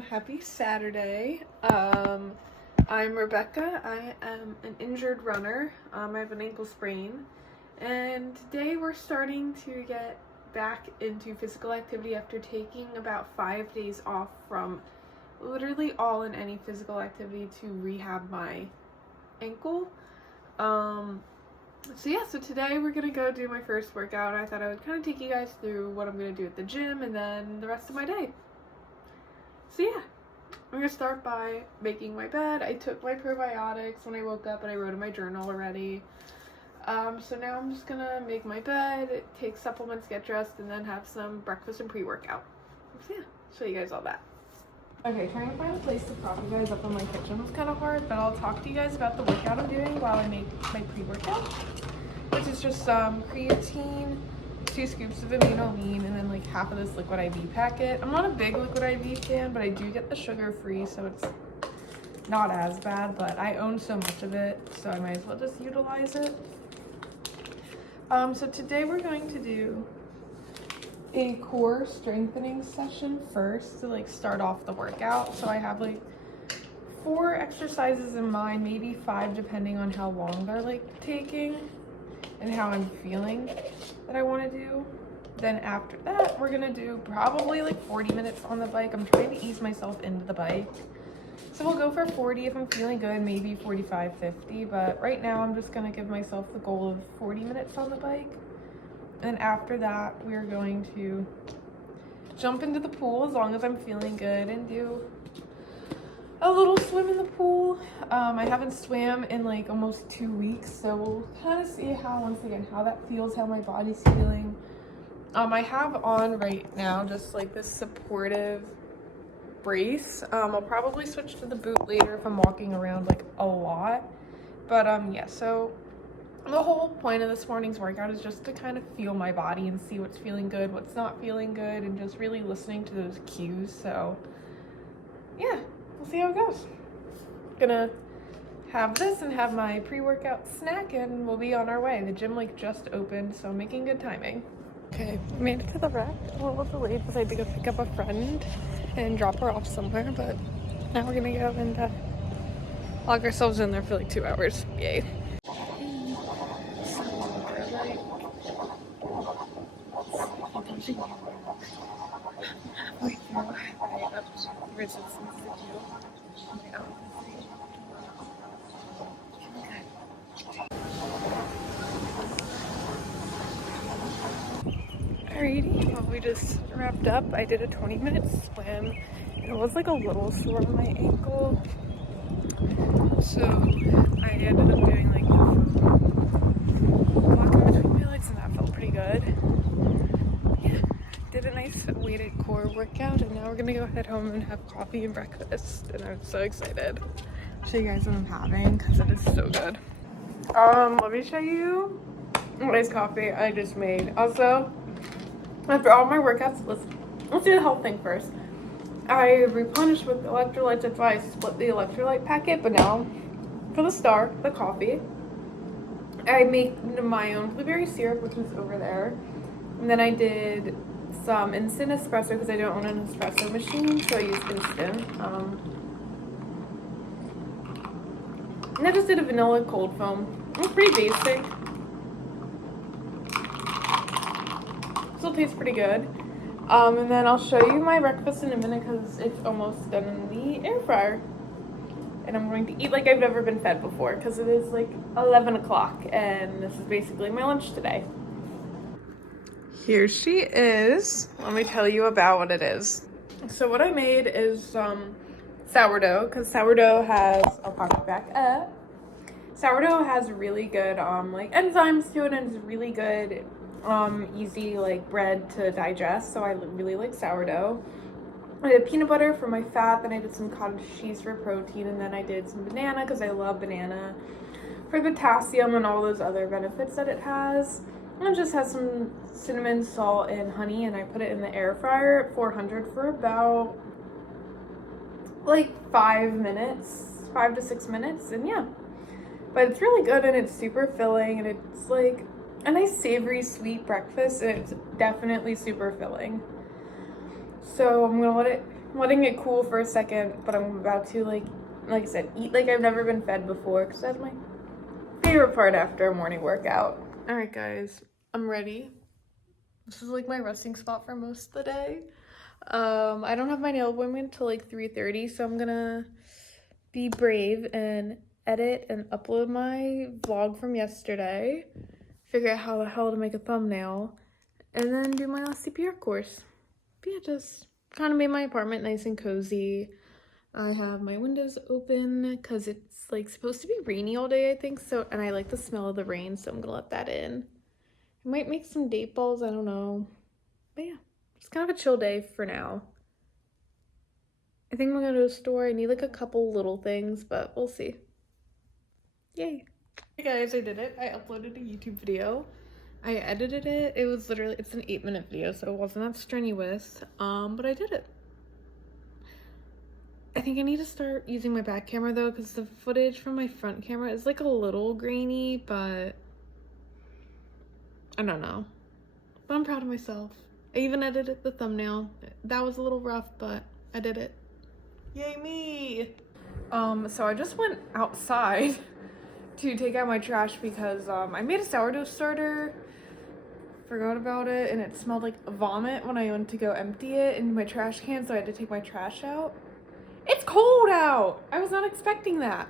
Happy Saturday. I'm Rebecca. I am an injured runner. I have an ankle sprain, and today we're starting to get back into physical activity after taking about 5 days off from literally all and any physical activity to rehab my ankle. So today we're gonna go do my first workout. I thought I would kind of take you guys through what I'm gonna do at the gym and then the rest of my day. So yeah, I'm gonna start by making my bed. I took my probiotics when I woke up and I wrote in my journal already. So now I'm just gonna make my bed, take supplements, get dressed, and then have some breakfast and pre-workout. So yeah, show you guys all that. Okay, trying to find a place to prop you guys up in my kitchen was kind of hard, but I'll talk to you guys about the workout I'm doing while I make my pre-workout, which is just creatine, 2 scoops of amino lean, and then like half of this liquid IV packet. I'm not a big liquid IV fan, but I do get the sugar-free, so it's not as bad, but I own so much of it, so I might as well just utilize it. So today we're going to do a core strengthening session first to like start off the workout. So I have like 4 exercises in mind, maybe 5 depending on how long they're like taking and how I'm feeling that I want to do. Then after that we're gonna do probably like 40 minutes on the bike. I'm trying to ease myself into the bike, so we'll go for 40 if I'm feeling good, maybe 45, 50, but right now I'm just gonna give myself the goal of 40 minutes on the bike. And after that, we're going to jump into the pool as long as I'm feeling good and do a little swim in the pool. I haven't swam in like almost 2 weeks, so we'll kind of see once again, how that feels, how my body's feeling. I have on right now just like this supportive brace. I'll probably switch to the boot later if I'm walking around like a lot. But yeah, so the whole point of this morning's workout is just to kind of feel my body and see what's feeling good, what's not feeling good, and just really listening to those cues. So yeah, we'll see how it goes. Gonna have this and have my pre-workout snack, and we'll be on our way. The gym like just opened, so making good timing. Okay, made it to the rec. A little delayed because I had to go pick up a friend and drop her off somewhere, but now we're gonna go and log ourselves in there for like 2 hours. Yay. Alrighty, well, we just wrapped up. I did a 20-minute swim. It was like a little sore on my ankle, so I ended up doing like walking between my legs, and that felt pretty good. Yeah, did a nice weighted core workout, and now we're gonna go head home and have coffee and breakfast, and I'm so excited. I'll show you guys what I'm having because it is so good. Let me show you what iced coffee I just made. Also, after all my workouts, let's do the health thing first. I replenished with electrolytes. That's why I split the electrolyte packet, but now for the coffee, I make my own blueberry syrup, which is over there. And then I did some instant espresso because I don't own an espresso machine, so I use instant. And I just did a vanilla cold foam. It's pretty basic. Still tastes pretty good. And then I'll show you my breakfast in a minute because it's almost done in the air fryer. And I'm going to eat like I've never been fed before because it is like 11 o'clock and this is basically my lunch today. Here she is. Let me tell you about what it is. So what I made is sourdough, because sourdough has, I'll pop it back up. Sourdough has really good like enzymes to it, and it's really good easy like bread to digest, so I really like sourdough. I did peanut butter for my fat, then I did some cottage cheese for protein, and then I did some banana because I love banana for potassium and all those other benefits that it has. And it just has some cinnamon, salt, and honey, and I put it in the air fryer at 400 for about like 5 to 6 minutes, and yeah. But it's really good, and it's super filling, and it's like a nice savory sweet breakfast, and it's definitely super filling. So I'm gonna let it letting it cool for a second, but I'm about to, like I said, eat like I've never been fed before, because that's my favorite part after a morning workout. All right, guys, I'm ready. This is like my resting spot for most of the day. I don't have my nail appointment till like 3:30, so I'm gonna be brave and edit and upload my vlog from yesterday, figure out how the hell to make a thumbnail, and then do my last CPR course. But yeah, just kind of made my apartment nice and cozy. I have my windows open because it's like supposed to be rainy all day, I think, so, and I like the smell of the rain, so I'm gonna let that in. I might make some date balls, I don't know. But yeah, it's kind of a chill day for now. I think I'm gonna go to the store. I need like a couple little things, but we'll see. Yay. Hey guys, I did it. I uploaded a YouTube video. I edited it. It was literally, it's an 8-minute video, so it wasn't that strenuous. But I did it. I think I need to start using my back camera though, because the footage from my front camera is like a little grainy, but I don't know. But I'm proud of myself. I even edited the thumbnail. That was a little rough, but I did it. Yay me! So I just went outside to take out my trash because I made a sourdough starter, forgot about it, and it smelled like vomit when I went to go empty it in my trash can, so I had to take my trash out. It's cold out! I was not expecting that.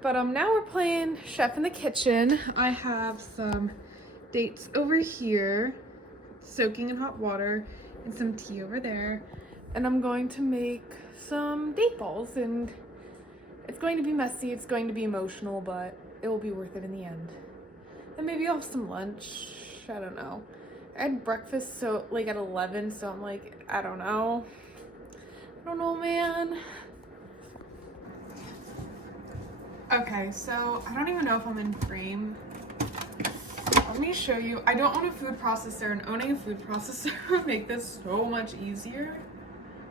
But now we're playing Chef in the Kitchen. I have some dates over here, soaking in hot water, and some tea over there. And I'm going to make some date balls, and it's going to be messy, it's going to be emotional, but it will be worth it in the end. And maybe I'll have some lunch, I don't know. I had breakfast so like at 11, so I'm like, I don't know, man. Okay, so I don't even know if I'm in frame. Let me show you. I don't own a food processor, and owning a food processor would make this so much easier.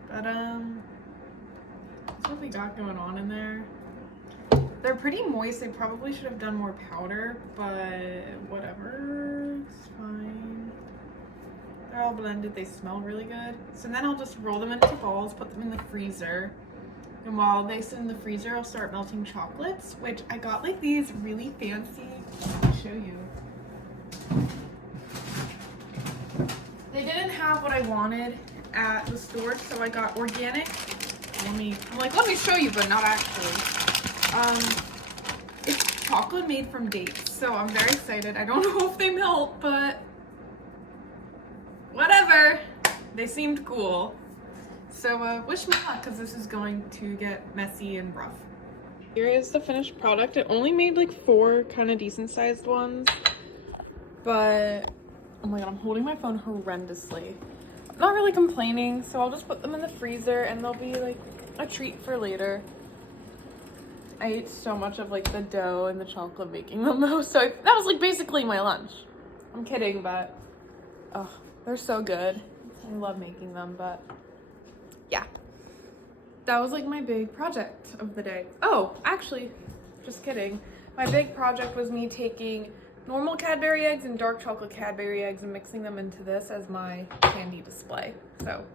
But that's what we got going on in there. They're pretty moist. They probably should have done more powder, but whatever, it's fine. They're all blended. They smell really good. So then I'll just roll them into balls, put them in the freezer. And while they sit in the freezer, I'll start melting chocolates, which I got like these really fancy, let me show you. They didn't have what I wanted at the store, so I got organic. Let me show you, but not actually. It's chocolate made from dates, so I'm very excited. I don't know if they melt, but whatever. They seemed cool. So wish me luck, because this is going to get messy and rough. Here is the finished product. It only made like 4 kind of decent sized ones, but oh my god, I'm holding my phone horrendously. I'm not really complaining, so I'll just put them in the freezer and they'll be like a treat for later. I ate so much of like the dough and the chocolate making them though, so that was like basically my lunch. I'm kidding, but oh, they're so good. I love making them, but yeah. That was like my big project of the day. Oh, actually, just kidding. My big project was me taking normal Cadbury eggs and dark chocolate Cadbury eggs and mixing them into this as my candy display. So,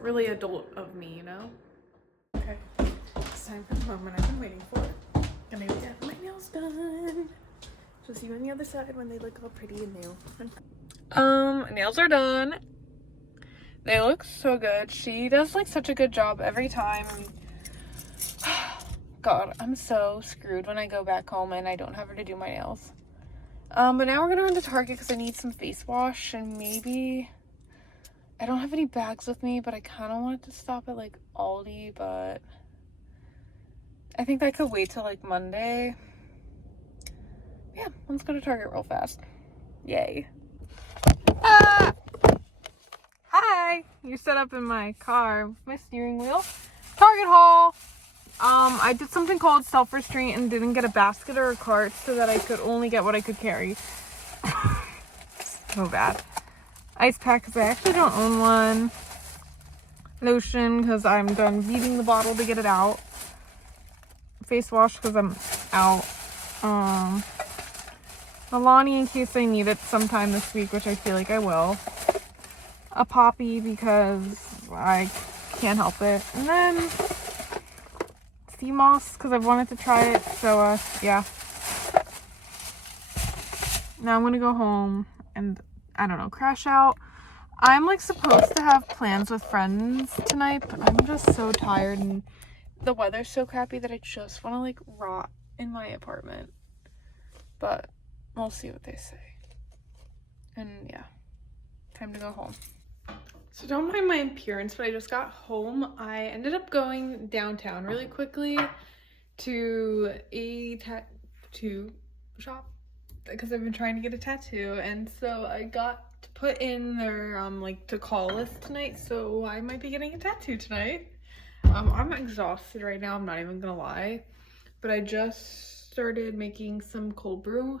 really adult of me, you know? Okay, it's time for the moment I've been waiting for. Gonna get my nails done. So see you on the other side when they look all pretty and new. Nails are done. They look so good. She does like such a good job every time. God, I'm so screwed when I go back home and I don't have her to do my nails. But now we're gonna run to Target because I need some face wash, and maybe I don't have any bags with me, but I kind of wanted to stop at like Aldi, but I think that could wait till like Monday. Yeah, let's go to Target real fast. Yay. Ah! Hi! You're set up in my car with my steering wheel. Target haul! I did something called self-restraint and didn't get a basket or a cart so that I could only get what I could carry. So bad. Ice pack because I actually don't own one. Lotion because I'm done beating the bottle to get it out. Face wash because I'm out. Milani in case I need it sometime this week, which I feel like I will. A Poppy because I can't help it. And then sea moss, because I've wanted to try it. So, yeah. Now I'm gonna go home and, I don't know, crash out. I'm like supposed to have plans with friends tonight, but I'm just so tired and the weather's so crappy that I just want to like rot in my apartment. But we'll see what they say. And yeah, time to go home. So don't mind my appearance, but I just got home. I ended up going downtown really quickly to a tattoo shop because I've been trying to get a tattoo, and so I got to put in their like to call list tonight, so I might be getting a tattoo tonight. I'm exhausted right now, I'm not even gonna lie, but I just started making some cold brew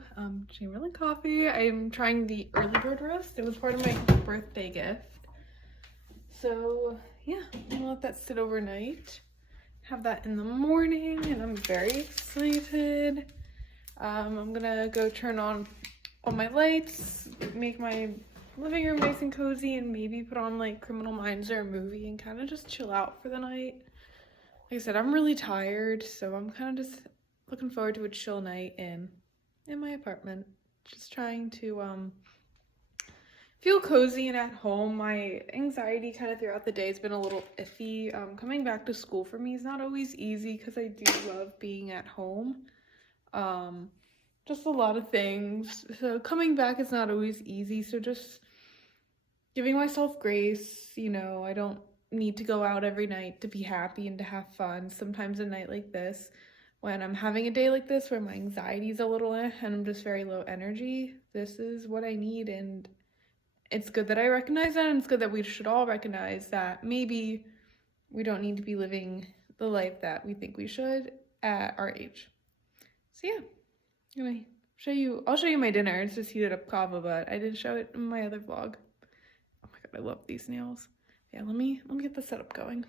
Chamberlain coffee. I am trying the early bird roast. It was part of my birthday gift, so yeah, I'm gonna let that sit overnight, have that in the morning, and I'm very excited. I'm gonna go turn on all my lights, make my living room nice and cozy, and maybe put on like Criminal Minds or a movie and kind of just chill out for the night. Like I said, I'm really tired, so I'm kind of just looking forward to a chill night in my apartment. Just trying to feel cozy and at home. My anxiety kind of throughout the day has been a little iffy. Coming back to school for me is not always easy because I do love being at home. Just a lot of things. So coming back is not always easy. So just giving myself grace. You know, I don't need to go out every night to be happy and to have fun. Sometimes a night like this, when I'm having a day like this where my anxiety is a little and I'm just very low energy, this is what I need. And it's good that I recognize that, and it's good that we should all recognize that maybe we don't need to be living the life that we think we should at our age. So yeah, I'll show you my dinner. It's just heated up kava, but I didn't show it in my other vlog. Oh my god, I love these nails. Yeah, let me get the setup going.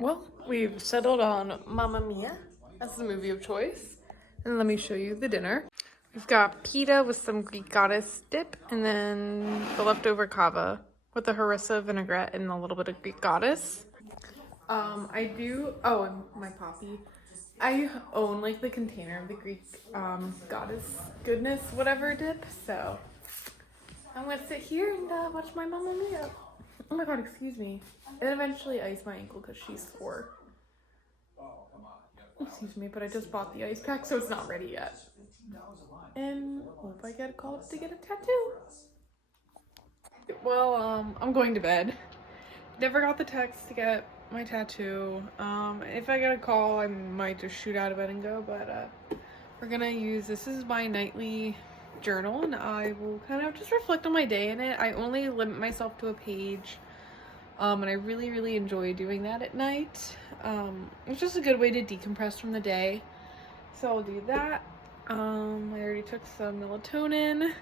Well, we've settled on Mamma Mia as the movie of choice. And let me show you the dinner. We've got pita with some Greek goddess dip, and then the leftover kava with the harissa vinaigrette and a little bit of Greek goddess. And my poppy. I own like the container of the Greek goddess goodness whatever dip, so I'm gonna sit here and watch my Mamma Mia. Oh my god, excuse me. And eventually ice my ankle because she's 4. Excuse me, but I just bought the ice pack, so it's not ready yet. And hope I get a call to get a tattoo. Well, I'm going to bed. Never got the text to get my tattoo. If I get a call, I might just shoot out of bed and go, but we're gonna use, this is my nightly journal, and I will kind of just reflect on my day in it. I only limit myself to a page, and I really enjoy doing that at night. It's just a good way to decompress from the day, so I'll do that. I already took some melatonin,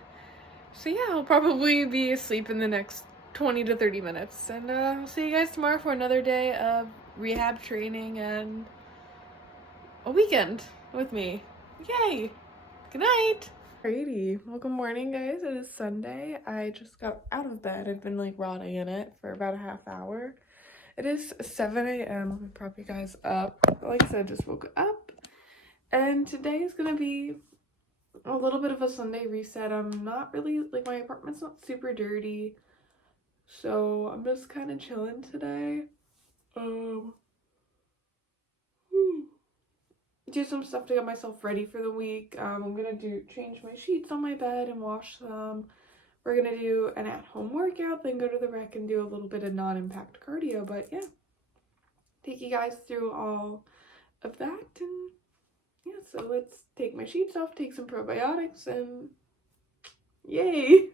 so yeah, I'll probably be asleep in the next 20 to 30 minutes, and I'll see you guys tomorrow for another day of rehab training and a weekend with me. Yay! Good night! Alrighty, well, good morning, guys. It is Sunday. I just got out of bed. I've been like rotting in it for about a half hour. It is 7 a.m. Let me prop you guys up. Like I said, just woke up, and today is gonna be a little bit of a Sunday reset. I'm not really, like, my apartment's not super dirty, so I'm just kind of chilling today. Do some stuff to get myself ready for the week. I'm gonna change my sheets on my bed and wash them. We're gonna do an at-home workout, then go to the rec and do a little bit of non-impact cardio. But yeah, take you guys through all of that, and yeah, so let's take my sheets off, take some probiotics, and yay!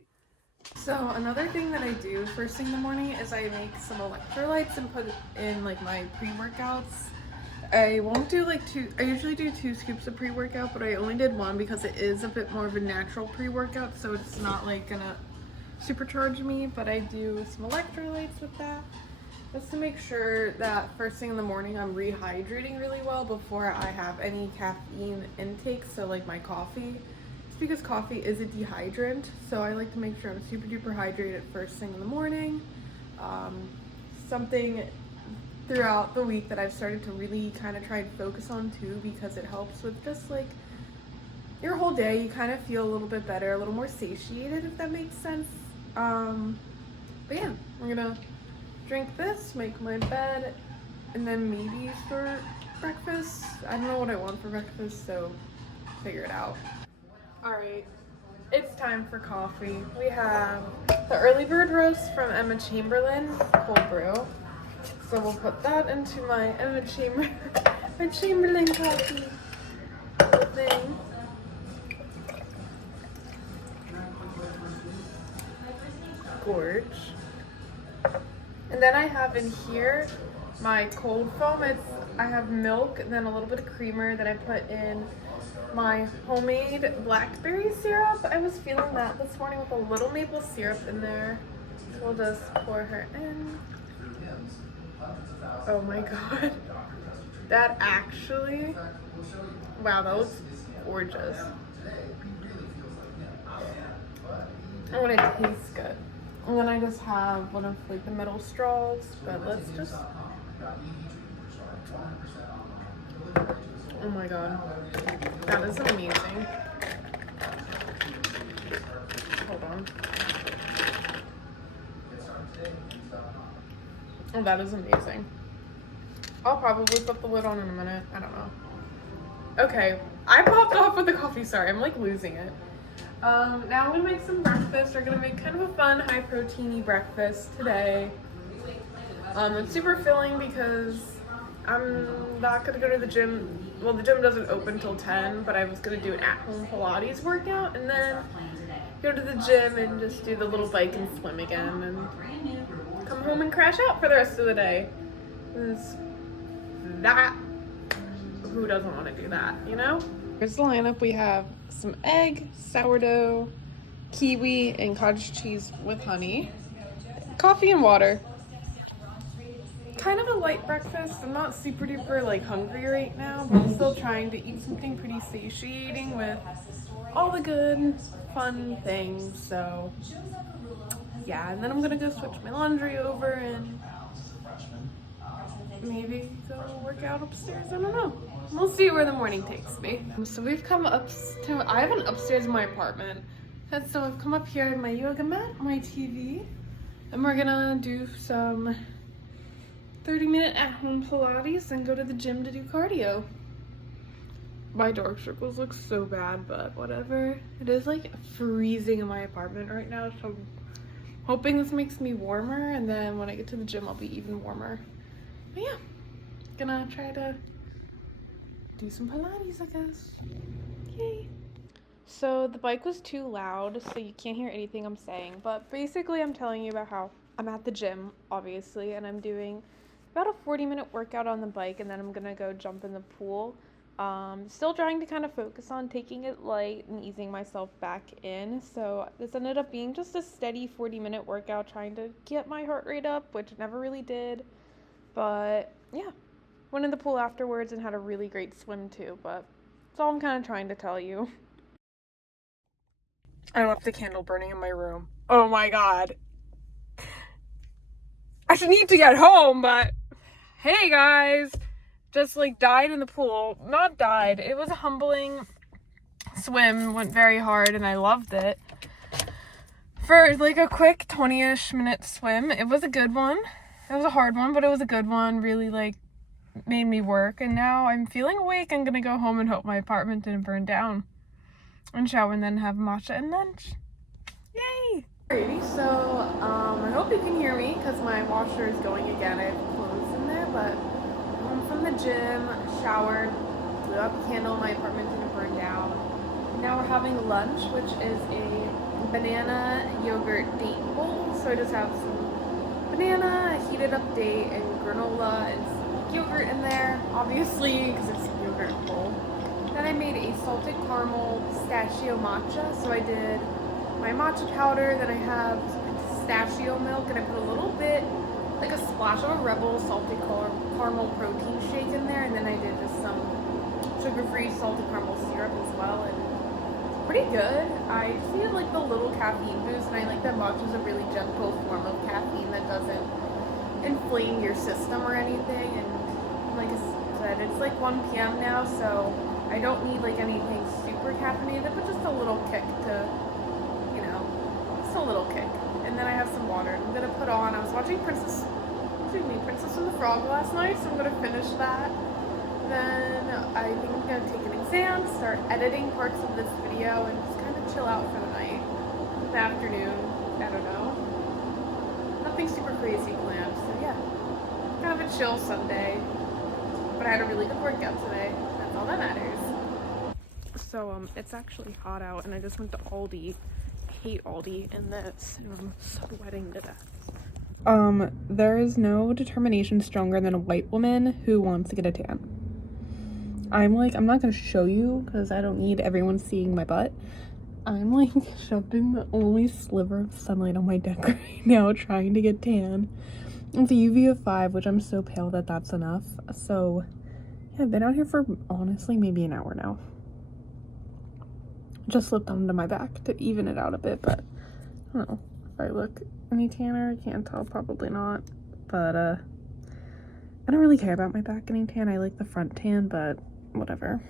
So another thing that I do first thing in the morning is I make some electrolytes and put in like my pre-workouts. I won't do like I usually do 2 scoops of pre-workout, but I only did 1 because it is a bit more of a natural pre-workout, so it's not like gonna supercharge me, but I do some electrolytes with that just to make sure that first thing in the morning I'm rehydrating really well before I have any caffeine intake, so like my coffee. It's because coffee is a dehydrant, so I like to make sure I'm super duper hydrated first thing in the morning. Something throughout the week that I've started to really kind of try and focus on too, because it helps with just like your whole day. You kind of feel a little bit better, a little more satiated, if that makes sense. But yeah, we're gonna drink this, make my bed, and then maybe start breakfast. I don't know what I want for breakfast, so figure it out. All right, it's time for coffee. We have the early bird roast from Emma Chamberlain, cold brew. So we'll put that into my my Chamberlain coffee thing. Gorge. And then I have in here my cold foam. I have milk and then a little bit of creamer that I put in my homemade blackberry syrup. I was feeling that this morning with a little maple syrup in there. So we'll just pour her in. Oh my god. That actually, wow, that looks gorgeous. And it tastes good. And then I just have one of like the metal straws, but let's just, oh my god, that is amazing. Hold on. Oh, that is amazing. I'll probably put the lid on in a minute. I don't know. Okay, I popped off with the coffee. Sorry, I'm like losing it. Now I'm gonna make some breakfast. We're gonna make kind of a fun, high proteiny breakfast today. It's super filling because I'm not gonna go to the gym. Well, the gym doesn't open till 10, but I was gonna do an at-home Pilates workout and then go to the gym and just do the little bike and swim again and come home and crash out for the rest of the day. Who doesn't want to do that, you know? Here's the lineup. We have some egg, sourdough, kiwi, and cottage cheese with honey, coffee and water. Kind of a light breakfast. I'm not super duper like hungry right now, but I'm still trying to eat something pretty satiating with all the good, fun things. So yeah, and then I'm gonna go switch my laundry over and maybe go work out upstairs. I don't know. We'll see where the morning takes me. So we've come up to, I have an upstairs in my apartment. And so I've come up here in my yoga mat, my TV, and we're gonna do some 30-minute at-home Pilates and go to the gym to do cardio. My dark circles look so bad, but whatever. It is like freezing in my apartment right now, so I'm hoping this makes me warmer, and then when I get to the gym I'll be even warmer. But yeah, gonna try to do some Pilates, I guess. Yay. So the bike was too loud, so you can't hear anything I'm saying, but basically I'm telling you about how I'm at the gym, obviously, and I'm doing about a 40-minute workout on the bike, and then I'm gonna go jump in the pool. Still trying to kind of focus on taking it light and easing myself back in. So this ended up being just a steady 40-minute workout, trying to get my heart rate up, which it never really did. But yeah, went in the pool afterwards and had a really great swim too, but that's all I'm kind of trying to tell you. I left the candle burning in my room. Oh my god. I should need to get home, but hey guys, just like died in the pool. Not died, it was a humbling swim, went very hard and I loved it. For like a quick 20-ish minute swim, it was a good one. It was a hard one, but it was a good one. Really like made me work, and now I'm feeling awake. I'm gonna go home and hope my apartment didn't burn down and shower and then have matcha and lunch. Yay! Alrighty, so I hope you can hear me because my washer is going again. I have clothes in there, but home from the gym, showered, blew out the candle, my apartment didn't burn down. Now we're having lunch, which is a banana yogurt date bowl. So I just have some banana, a heated up date, and granola and some yogurt in there, obviously because it's a yogurt bowl. Then I made a salted caramel pistachio matcha. So I did my matcha powder, then I have pistachio milk, and I put a little bit, like a splash of a Rebel salted caramel protein shake in there, and then I did just some sugar-free salted caramel syrup as well, and it's pretty good. I just needed like the little caffeine boost, and I like that matcha is a really gentle form of caffeine that doesn't inflame your system or anything. And like I said, it's like 1 p.m. now, so I don't need like anything super caffeinated, but just a little kick to, you know, just a little kick. And then I have some water. I'm gonna put on, I was watching Princess and the Frog last night, so I'm gonna finish that. Then I think I'm gonna take an exam, start editing parts of this video, and just kind of chill out for the night. The afternoon, I don't know. Nothing super crazy planned, so yeah. Kind of a chill Sunday. But I had a really good workout today. That's all that matters. So it's actually hot out, and I just went to Aldi. I hate Aldi in this, and I'm sweating to death. There is no determination stronger than a white woman who wants to get a tan. I'm not gonna show you because I don't need everyone seeing my butt. I'm like shoved in the only sliver of sunlight on my deck right now trying to get tan. It's a UV of 5, which I'm so pale that that's enough. So yeah, I've been out here for honestly maybe an hour now. Just slipped onto my back to even it out a bit, but I don't know if I look any tanner. I can't tell, probably not. But I don't really care about my back getting tan. I like the front tan, but whatever.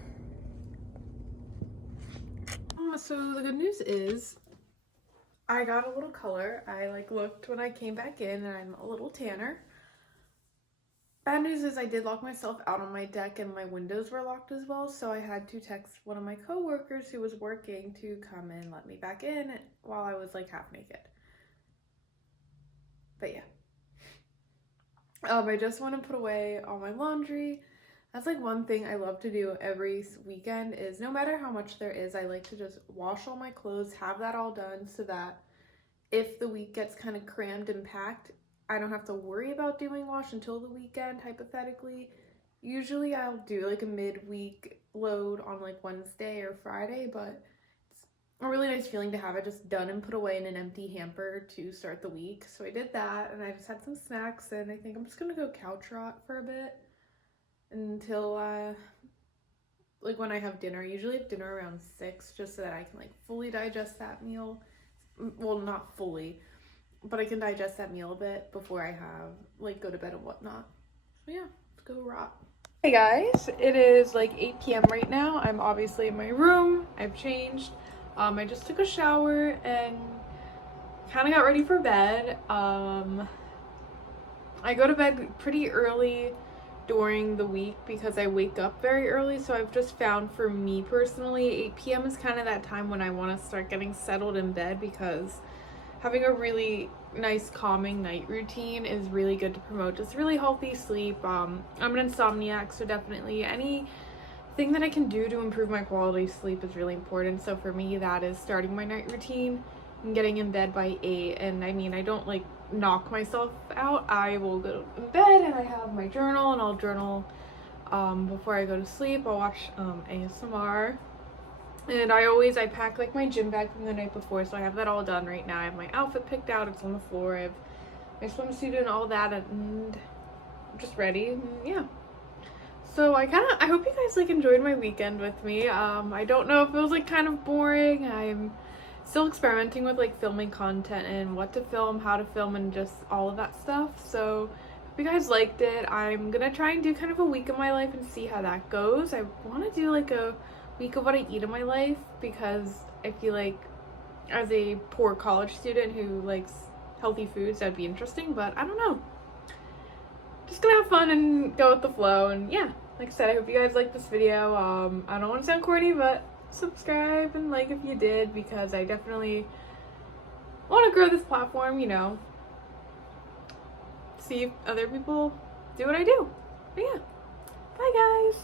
So the good news is I got a little color. I looked when I came back in, and I'm a little tanner. Bad news is I did lock myself out on my deck, and my windows were locked as well, so I had to text one of my coworkers who was working to come and let me back in while I was like half naked. But yeah. I just want to put away all my laundry. That's like one thing I love to do every weekend is no matter how much there is, I like to just wash all my clothes, have that all done so that if the week gets kind of crammed and packed, I don't have to worry about doing wash until the weekend, hypothetically. Usually I'll do like a midweek load on like Wednesday or Friday, but it's a really nice feeling to have it just done and put away in an empty hamper to start the week. So I did that, and I just had some snacks, and I think I'm just gonna go couch rot for a bit until like when I have dinner. I usually have dinner around 6 just so that I can like fully digest that meal. Well, not fully, but I can digest that meal a bit before I have like go to bed and whatnot. So yeah, let's go rot. Hey guys, it is like 8 p.m. right now. I'm obviously in my room. I've changed. I just took a shower and kind of got ready for bed. I go to bed pretty early during the week because I wake up very early, so I've just found for me personally 8 p.m. is kind of that time when I want to start getting settled in bed, because having a really nice calming night routine is really good to promote just really healthy sleep. I'm an insomniac, so definitely anything that I can do to improve my quality of sleep is really important. So for me, that is starting my night routine and getting in bed by 8. And I mean, I don't like knock myself out. I will go to bed and I have my journal, and I'll journal before I go to sleep. I'll watch ASMR, and I pack like my gym bag from the night before, so I have that all done right now. I have my outfit picked out, it's on the floor. I have my swimsuit and all that, and I'm just ready. And yeah, so I hope you guys like enjoyed my weekend with me. I don't know if it was like kind of boring. I'm still experimenting with like filming content and what to film, how to film, and just all of that stuff. So hope you guys liked it. I'm gonna try and do kind of a week of my life and see how that goes. I want to do like a week of what I eat in my life, because I feel like as a poor college student who likes healthy foods, that'd be interesting, but I don't know. Just gonna have fun and go with the flow. And yeah, like I said, I hope you guys liked this video. I don't want to sound corny, but subscribe and like if you did, because I definitely want to grow this platform, you know, see if other people do what I do. But yeah, bye guys.